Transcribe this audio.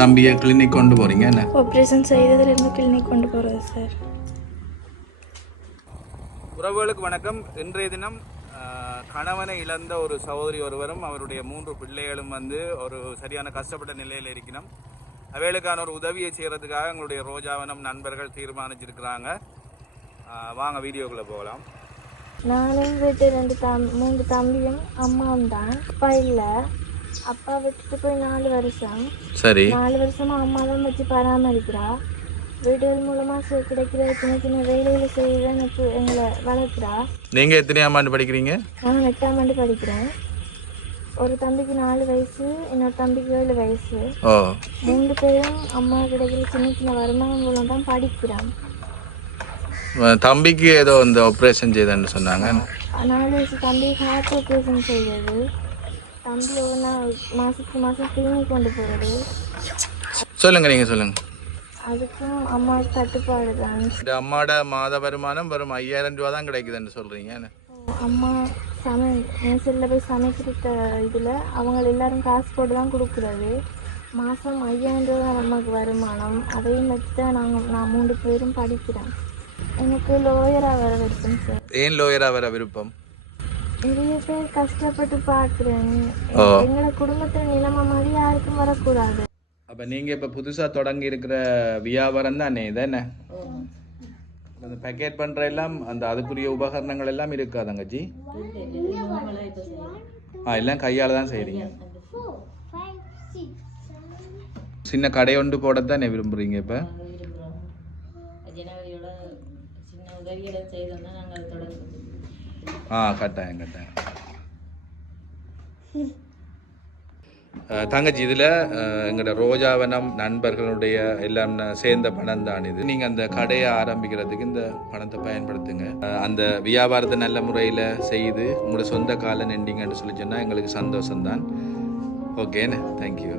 தம்பியை கிளினிக் கொண்டு போகிறீங்க என்ன? ஆப்ரேஷன் செய்ததுலேருந்து கிளினிக் கொண்டு போகிறது சார். உறவுகளுக்கு வணக்கம். இன்றைய தினம் கணவனை இழந்த ஒரு சகோதரி ஒருவரும் அவருடைய 3 பிள்ளைகளும் ஒரு சரியான கஷ்டப்பட்ட நிலையில் இருக்கணும். அவைகளுக்கான ஒரு உதவியை செய்கிறதுக்காக எங்களுடைய ரோஜாவனம் நண்பர்கள் தீர்மானிச்சிருக்கிறாங்க. வாங்க வீடியோக்குள்ளே போகலாம். நானும் வீட்டு 3 தம்பியும் அம்மாவும் தான். அப்பா இல்லை, அப்பா விட்டுட்டு போய் 4 வருஷம். சரி, 4 வருஷமா அம்மா தான் வச்சு பராமரிக்கிறா. வீடுகள் மூலமாக கிடைக்கிற சின்ன சின்ன வேலையில் செய்ய எனக்கு எங்களை வளர்க்குறா. நீங்கள் எத்தனையாம் ஆண்டு படிக்கிறீங்க? நான் 8ஆம் ஆண்டு படிக்கிறேன். ஒரு தம்பிக்கு 4 வயசு, இன்னொரு தம்பிக்கு 7 வயசு. 3 பேரும் அம்மா கிடைக்கிற சின்ன சின்ன வருமானம் மூலம் தான் படிக்கிறான். தம்பிக்கு ஏதோ இந்த ஆப்ரேஷன் செய்தேன்னு சொன்னாங்க. 4 வயசு தம்பி ஹார்ட் ஆப்ரேஷன் செய்கிறது. தம்பி ஒரு நாள் மாதம் கிளினிக் கொண்டு போகிறது. சொல்லுங்க, நீங்கள் சொல்லுங்க. அதுக்கும் அம்மாவுக்கு கட்டுப்பாடு தான். இந்த அம்மாவோட மாத வருமானம் வரும் 5000 ரூபா தான் கிடைக்குதுன்னு சொல்கிறீங்க. அம்மா மேசரில் போய் சமைக்கிற இதில் அவங்க எல்லாரும் காசு போட்டு தான் கொடுக்குறது. மாதம் 5000 ரூபா அம்மாவுக்கு வருமானம். அதையும் வச்சு தான் நான் 3 பேரும் படிக்கிறேன். எனக்கு லோயராக வர விருப்பம் சார். ஏன் லோயராக வர விருப்பம்? நிறைய பேர் கஷ்டப்பட்டு பார்க்குறேன். எங்களோட குடும்பத்தில் நிலைமை மாதிரி யாருக்கும் வரக்கூடாது. அப்போ நீங்கள் இப்போ புதுசாக தொடங்கி இருக்கிற வியாபாரம் தானே இதானே? அந்த பேக்கெட் பண்ணுற எல்லாம் அந்த அதுக்குரிய உபகரணங்கள் எல்லாம் இருக்கா தங்கச்சி? எல்லாம் கையால் தான் செய்கிறீங்க. சின்ன கடை ஒன்று போடத்தானே விரும்புகிறீங்க இப்போ? கட்டாயம். தங்கச்சி, இதில் எங்களோட ரோஜாவனம் நண்பர்களுடைய எல்லாம் சேர்ந்த பணம் தான் இது. நீங்கள் அந்த கடையை ஆரம்பிக்கிறதுக்கு இந்த பணத்தை பயன்படுத்துங்க. அந்த வியாபாரத்தை நல்ல முறையில் செய்து உங்களோட சொந்த காலை நின்றீங்கன்னு சொல்லி சொன்னால் எங்களுக்கு சந்தோஷம்தான். ஓகேண்ணே, தேங்க்யூ.